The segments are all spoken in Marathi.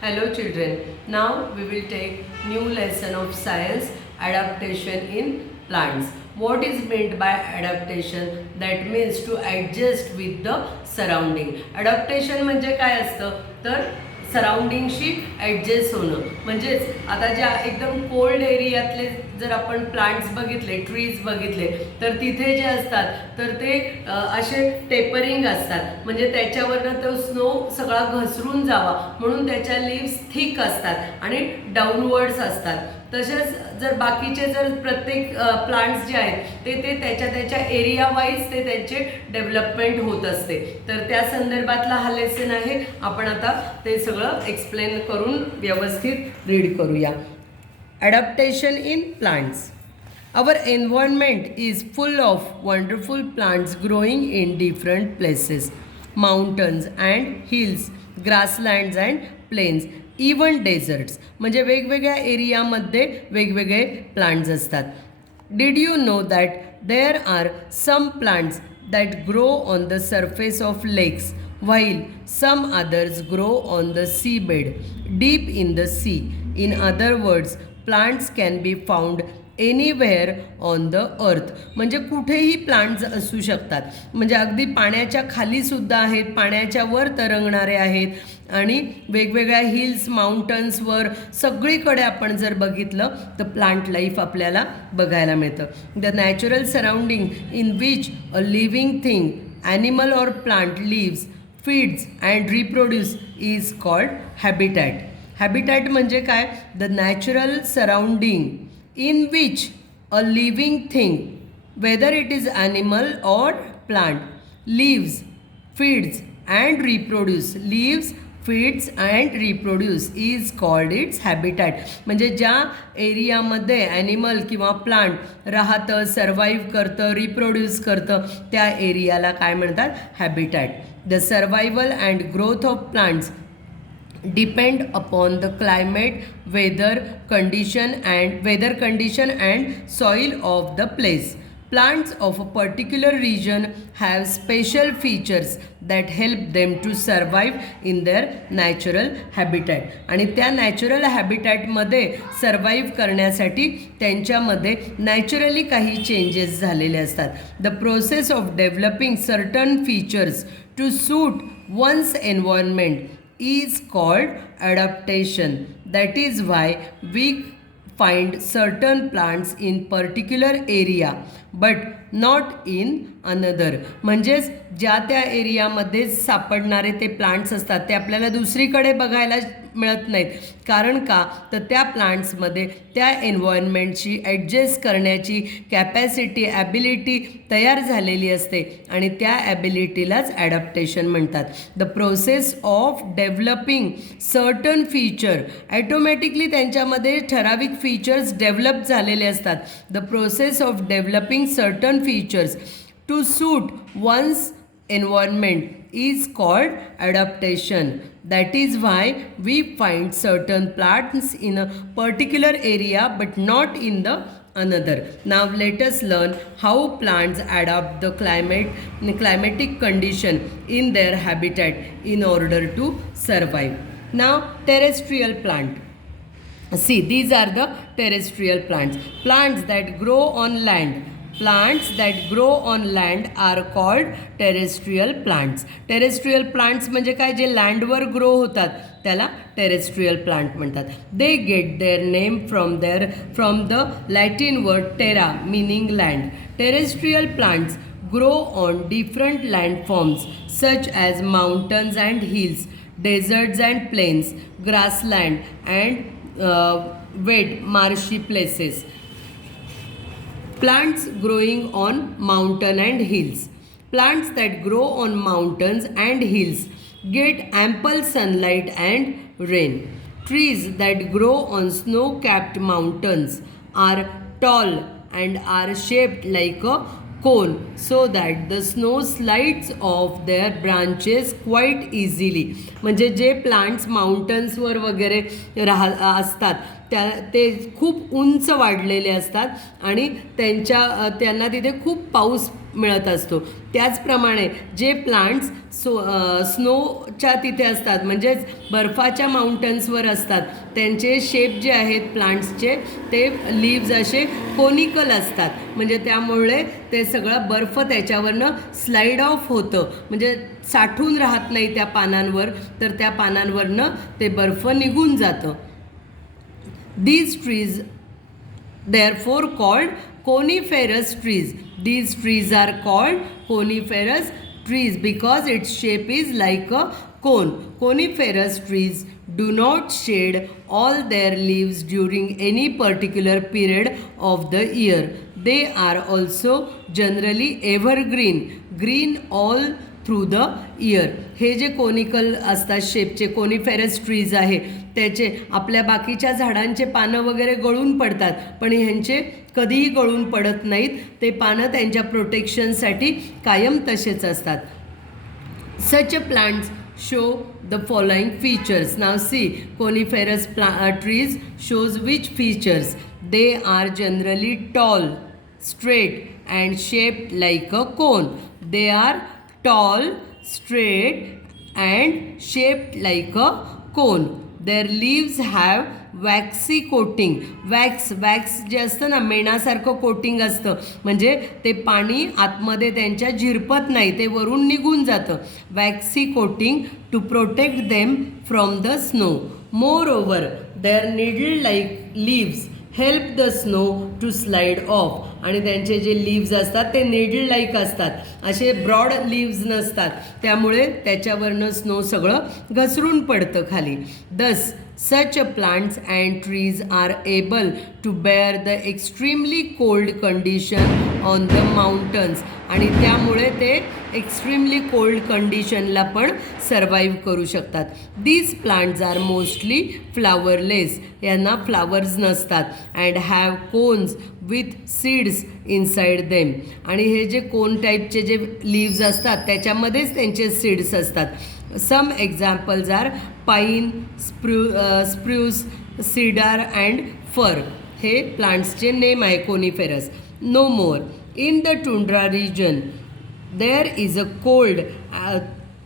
Hello children, now we will take new lesson of science adaptation in plants. What is meant by adaptation? That means to adjust with the surrounding. Adaptation म्हणजे काय असतं तर सराउंडिंगशी ॲडजस्ट होणं. म्हणजेच आता ज्या एकदम कोल्ड एरियातले जर आपण प्लांट्स बघितले, ट्रीज बघितले, तर तिथे जे असतात तर ते असे टेपरिंग असतात. म्हणजे त्याच्यावरनं तो स्नो सगळा घसरून जावा म्हणून त्याच्या लीव्स थिक असतात आणि डाऊनवर्ड्स असतात. तसेच जर बाकीचे जर प्रत्येक प्लांट्स जे आहेत ते त्याच्या एरिया वाईज ते त्यांचे डेव्हलपमेंट होत असते. तर त्या संदर्भातला हा लेसन आहे. आपण आता ते सगळं एक्सप्लेन करून व्यवस्थित रीड करूया. Adaptation in plants. Our environment is full of wonderful plants growing in different places, mountains and hills, grasslands and plains, even deserts. म्हणजे वेगवेगळ्या एरियामध्ये वेगवेगळे प्लांट्स असतात. Did you know that there are some plants that grow on the surface of lakes while some others grow on the seabed deep in the sea? In other words, plants can be found anywhere on the earth. म्हणजे कुठेही प्लांट्स असू शकतात. म्हणजे अगदी पाण्याच्या खालीसुद्धा आहेत, पाण्याच्या वर तरंगणारे आहेत आणि वेगवेगळ्या हिल्स माउंटन्सवर सगळीकडे आपण जर बघितलं तर प्लांट लाईफ आपल्याला बघायला मिळतं. The natural surrounding in which a living thing animal or plant lives, feeds and reproduce is called habitat. Habitat म्हणजे काय? The natural surrounding in which a living thing, whether it is animal or plant, lives, feeds and reproduce, lives, feeds and reproduce is called its habitat. म्हणजे ज्या एरियामध्ये ॲनिमल किंवा प्लांट राहतं, सर्वाईव्ह करतं, रिप्रोड्यूस करतं त्या एरियाला काय म्हणतात? Habitat. The survival and growth of plants depend upon the climate, weather condition and soil of the place. Plants of a particular region have special features that help them to survive in their natural habitat. आणि त्या नॅचरल हॅबिटॅटमध्ये सर्वाईव्ह करण्यासाठी त्यांच्यामध्ये नॅचरली काही चेंजेस झालेले असतात. The process of developing certain features to suit one's environment is called adaptation. That is why we find certain plants in particular area but not in another. म्हणजेच ज्या त्या एरियामध्ये सापडणारे ते प्लांट्स असतात ते आपल्याला दुसरीकडे बघायला मिळत नाहीत. कारण का? तर त्या प्लांट्समध्ये त्या एन्व्हायरमेंटशी ॲडजस्ट करण्याची कॅपॅसिटी, ॲबिलिटी तयार झालेली असते आणि त्या ॲबिलिटीलाच ॲडॅप्टेशन म्हणतात. The process of developing certain feature, automatically त्यांच्यामध्ये ठराविक फीचर्स डेव्हलप झालेले असतात. The process of developing certain features to suit one's environment is called adaptation. That is why we find certain plants in a particular area but not in the another. Now let us learn how plants adapt the climatic condition in their habitat in order to survive. Now terrestrial plant. See, these are the terrestrial plants. Plants that grow on land. Plants that grow on land are called terrestrial plants. Terrestrial plants म्हणजे काय? जे लँडवर ग्रो होतात त्याला टेरेस्ट्रियल प्लांट म्हणतात. They get their name from the Latin word terra meaning land. Terrestrial plants grow on different landforms such as mountains and hills, deserts and plains, grassland and wet marshy places. Plants growing on mountain and hills. Plants that grow on mountains and hills get ample sunlight and rain. Trees that grow on snow-capped mountains are tall and are shaped like a cone so that the snow slides off their branches quite easily. म्हणजे जे प्लांट्स माउंटन्सवर वगैरे असतात ते खूप उंच वाढलेले असतात आणि त्यांना तिथे खूप पाऊस मिळत असतो. त्याचप्रमाणे जे प्लांट्स स्नोच्या तिथे असतात म्हणजेच बर्फाच्या माउंटन्सवर असतात त्यांचे शेप जे आहेत प्लांट्सचे ते लीव्ज असे कोनिकल असतात. म्हणजे त्यामुळे ते सगळं बर्फ त्याच्यावरनं स्लाईड ऑफ होतं म्हणजे साठून राहत नाही त्या पानांवर, तर त्या पानांवरनं ते बर्फ निघून जातं. These trees therefore called coniferous trees. These trees are called coniferous trees because its shape is like a cone. Coniferous trees do not shed all their leaves during any particular period of the year. They are also generally evergreen, green all through the year. हे जे कोनिकल असतात शेपचे कोनिफेरस ट्रीज आहे त्याचे आपल्या बाकीच्या झाडांचे पानं वगैरे गळून पडतात पण ह्यांचे कधीही गळून पडत नाहीत. ते पानं त्यांच्या प्रोटेक्शनसाठी कायम तसेच असतात. सच plants show the following features. Now see, coniferous trees shows which features. They are generally tall, straight and shaped like a cone. They are tall, straight and shaped like a cone. Their leaves have waxy coating. Wax जे असतं ना मेणासारखं कोटिंग असतं म्हणजे ते पाणी आतमध्ये त्यांच्या झिरपत नाही, ते वरून निघून जातं. Waxy coating to protect them from the snow. Moreover their needle like leaves help the snow to slide off. आणि त्यांचे जे लीव्ज असतात ते नीडल लाईक असतात, असे ब्रॉड लीव्ज नसतात, त्यामुळे त्याच्यावरनं स्नो सगळं घसरून पडतं खाली. दस such plants and trees are able to bear the extremely cold condition on the mountains. आणि त्यामुळे ते एक्स्ट्रीमली कोल्ड कंडिशनला पण सर्वाईव्ह करू शकतात. These plants are mostly flowerless. यांना फ्लावर्स नसतात. And have cones with seeds inside them. आणि हे जे कोन टाईपचे जे लीव्ज असतात त्याच्यामध्येच त्यांचे सीड्स असतात. Some examples are pine, spruce, cedar and fir. हे प्लांट्सचे नेम आहे coniferous. No more. In the tundra region, there is a cold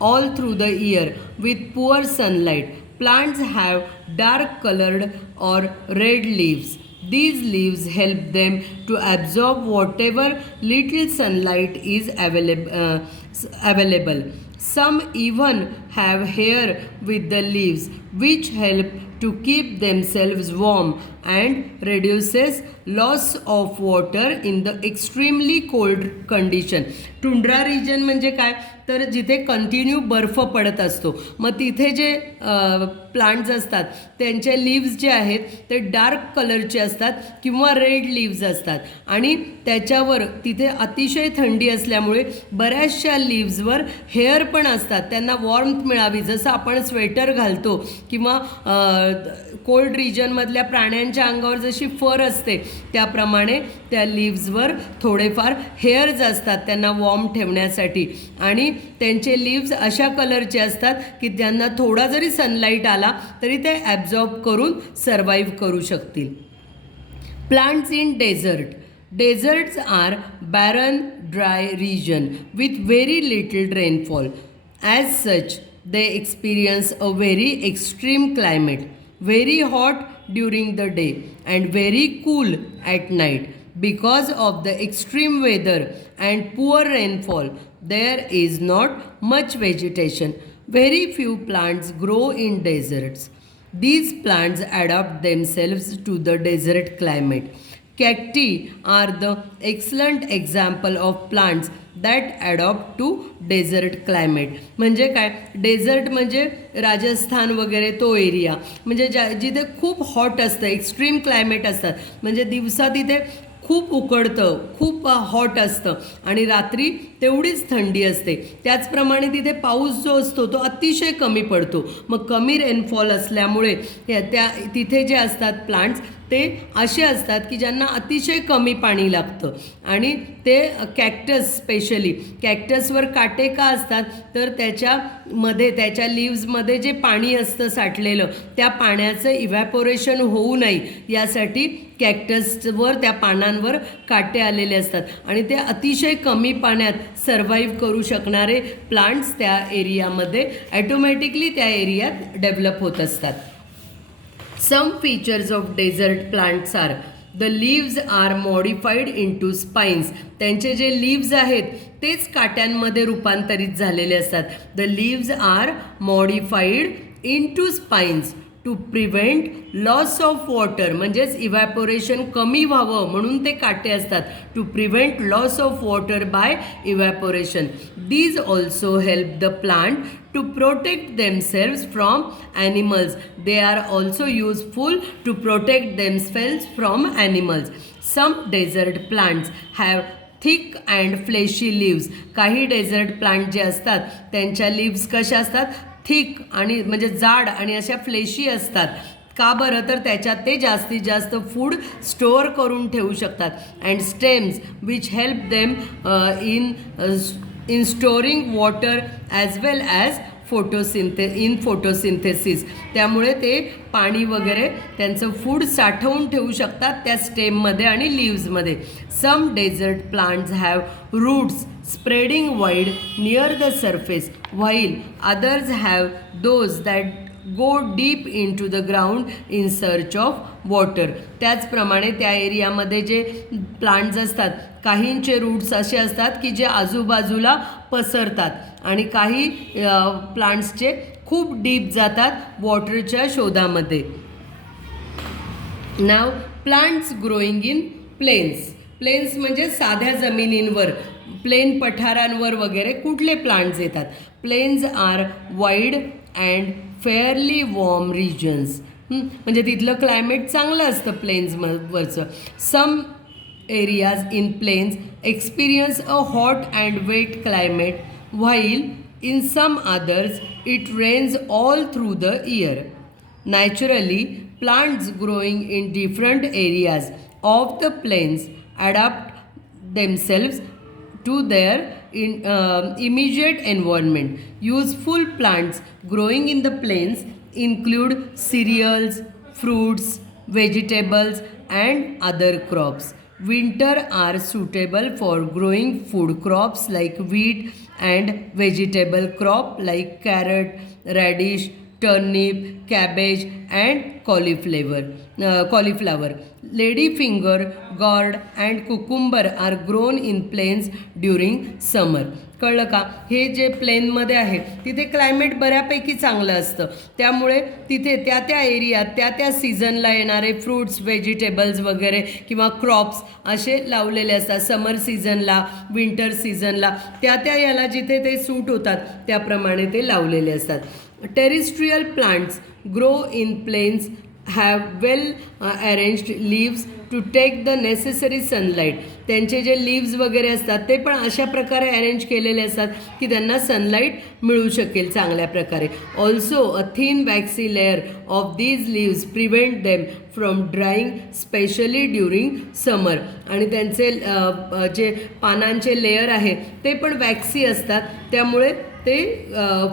all through the year with poor sunlight. Plants have dark colored or red leaves. These leaves help them to absorb whatever little sunlight is available. Some even have hair with the leaves which help to keep themselves warm and reduces loss of water in the extremely cold condition. Tundra region म्हणजे काय तर जिथे कंटिन्यू बर्फ पडत असतो मग तिथे जे प्लांट्स असतात त्यांचे लीव्स जे आहेत ते डार्क कलरचे असतात किंवा रेड लीव्ज असतात आणि त्याच्यावर तिथे अतिशय थंडी असल्यामुळे बऱ्याचशा लीव्सवर हेअर पण असतात. त्यांना वॉर्मथ मिळावी जसं आपण स्वेटर घालतो किंवा कोल्ड रिजनमधल्या प्राण्यांच्या अंगावर जशी फर असते त्याप्रमाणे त्या लीव्सवर थोडेफार हेअर्स असतात त्यांना वॉर्म ठेवण्यासाठी. आणि त्यांचे लीव्स अशा कलरचे असतात की त्यांना थोडा जरी सनलाईट आला तरी ते ॲब्झॉर्ब करून सर्वाईव्ह करू शकतील. Plants in desert. Deserts are barren, dry region with very little rainfall. As such, they experience a very extreme climate, very hot during the day and very cool at night. Because of the extreme weather and poor rainfall, there is not much vegetation. Very few plants grow in deserts. These plants adapt themselves to the desert climate. Cacti are the excellent example of plants that adapt to desert climate. म्हणजे काय डेझर्ट म्हणजे राजस्थान वगैरे तो एरिया म्हणजे जिथे खूप हॉट असतं एक्स्ट्रीम क्लायमेट असतात म्हणजे दिवसा तिथे खूप उकडतं खूप हॉट असतं आणि रात्री तेवढीच थंडी असते. त्याचप्रमाणे तिथे पाऊस जो असतो तो अतिशय कमी पडतो. मग कमी रेनफॉल असल्यामुळे त्या तिथे जे असतात प्लांट्स ते असे असतात की ज्यांना अतिशय कमी पाणी लागतं आणि ते कॅक्टस स्पेशली कॅक्टसवर काटे का असतात तर त्याच्या लीव्समध्ये जे पाणी असतं साठलेलं त्या पाण्याचं इव्हॅपोरेशन होऊ नये यासाठी कॅक्टसवर त्या पानांवर काटे आलेले असतात आणि ते अतिशय कमी पाण्यात सर्व्हाइव्ह करू शकणारे प्लांट्स त्या एरियामध्ये ॲटोमॅटिकली त्या एरियात डेव्हलप होत असतात. Some features of desert plants are the leaves are modified into spines. त्यांचे जे लीव्ज आहेत तेच काट्यांमध्ये रूपांतरित झालेले असतात. The leaves are modified into spines to prevent loss of water म्हणजेच इव्हॅपोरेशन कमी व्हावं म्हणून ते काटे असतात. To prevent loss of water by evaporation. These also help the plant to protect themselves from animals. They are also useful to protect themselves from animals. Some desert plants have thick and fleshy leaves. काही डेझर्ट प्लांट जे असतात त्यांच्या लीव्स कशा असतात थिक आणि म्हणजे जाड आणि अशा फ्लेशी असतात. का बरं तर त्याच्यात ते जास्तीत जास्त फूड स्टोअर करून ठेवू शकतात. And stems which help them in storing water as well as photosynthesis. त्यामुळे ते पाणी वगैरे त्यांचं फूड साठवून ठेवू शकतात त्या स्टेममध्ये आणि लीव्समध्ये. Some desert plants have roots spreading wide near the surface while others have those that go deep into the ground in search of water. त्याचप्रमाणे त्या एरियामध्ये जे प्लांट्स असतात काहींचे रूट्स असे असतात की जे आजूबाजूला पसरतात आणि काही प्लांट्सचे खूप डीप जातात वॉटरच्या शोधामध्ये. Now plants growing in plains. Plains म्हणजे साध्या जमिनींवर प्लेन पठारांवर वगैरे कुठले प्लांट्स येतात. Plains are wide and fairly warm regions. म्हणजे तिथलं क्लायमेट चांगलं असतं प्लेन्सवरचं. Some areas in plains experience a hot and wet climate while in some others it rains all through the year. Naturally plants growing in different areas of the plains adapt themselves to their immediate environment. Useful plants growing in the plains include cereals, fruits, vegetables, and other crops. Winter are suitable for growing food crops like wheat and vegetable crop like carrot, radish, turnip, cabbage, and cauliflower. Ladyfinger, gourd, and cucumber are grown in plains during summer. कळलं का. हे जे प्लेनमध्ये आहे तिथे क्लायमेट बऱ्यापैकी चांगलं असतं त्यामुळे तिथे त्या एरियात त्या सीझनला येणारे फ्रूट्स व्हेजिटेबल्स वगैरे किंवा क्रॉप्स असे लावलेले असतात. समर सीझनला विंटर सीझनला त्या याला जिथे ते सूट होतात त्याप्रमाणे ते लावलेले असतात. Terrestrial plants grow in plains have well arranged leaves to take the necessary sunlight. त्यांचे जे लीव्ज वगैरे असतात ते पण अशा प्रकारे अरेंज केलेले असतात की त्यांना सनलाईट मिळू शकेल चांगल्या प्रकारे. Also a thin waxy layer of these leaves prevent them from drying specially during summer. आणि त्यांचे जे पानांचे लेअर आहे ते पण वॅक्सी असतात त्यामुळे ते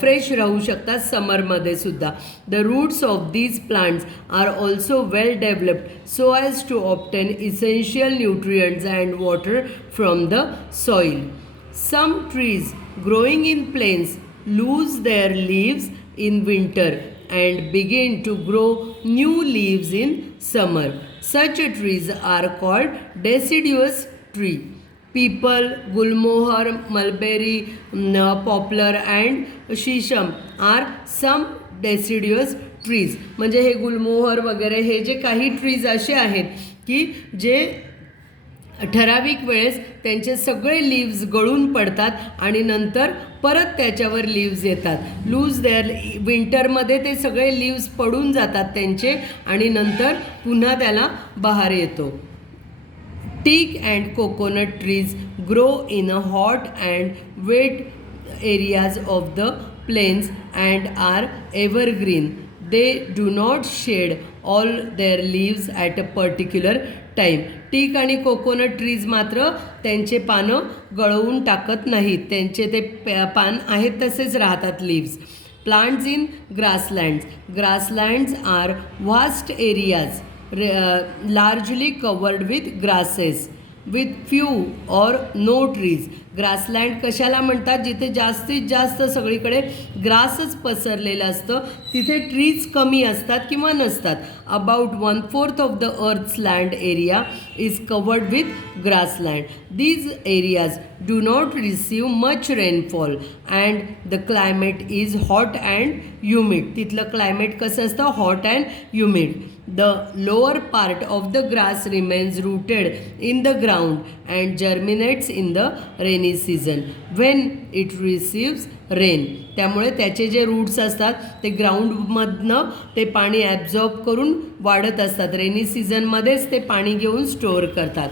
फ्रेश राहू शकतात समरमध्ये सुद्धा. The roots of these plants are also well developed so as to obtain essential nutrients and water from the soil. Some trees growing in plains lose their leaves in winter and begin to grow new leaves in summer. Such trees are called deciduous tree. People, gulmohar, mulberry, poplar and shisham are some deciduous trees. म्हणजे हे गुलमोहर वगैरे हे जे काही ट्रीज असे आहेत की जे ठराविक वेळेस त्यांचे सगळे लीव्ज गळून पडतात आणि नंतर परत त्याच्यावर लीव्ज येतात. लूज देअर विंटरमध्ये ते सगळे लीव्ज पडून जातात त्यांचे आणि नंतर पुन्हा त्याला बहार येतो. Teak and coconut trees grow in a hot and wet areas of the plains and are evergreen. They do not shed all their leaves at a particular time. Teak आणि कोकोनट ट्रीज मात्र त्यांचे पानं गळवून टाकत नाहीत. त्यांचे ते पान आहेत तसेच राहतात leaves. Plants in grasslands. Grasslands are vast areas largely covered with grasses with few or no trees. Grassland कशाला म्हणतात? जिथे जास्तीत जास्त सगळीकडे ग्रासच पसरलेलं असतं, तिथे ट्रीज कमी असतात किंवा नसतात. About 1/4 of the earth's land area is covered with grassland. These areas do not receive much rainfall and the climate is hot and humid. तिथलं क्लायमेट कसं असतं? Hot and humid. The lower part of the grass remains rooted in the ground and germinates in the rainy season when it receives rain. त्यामुळे त्याचे जे रूट्स असतात ते ग्राउंडमधनं ते पाणी ॲब्झॉर्ब करून वाढत असतात. रेनी सीझनमध्येच ते पाणी घेऊन स्टोअर करतात.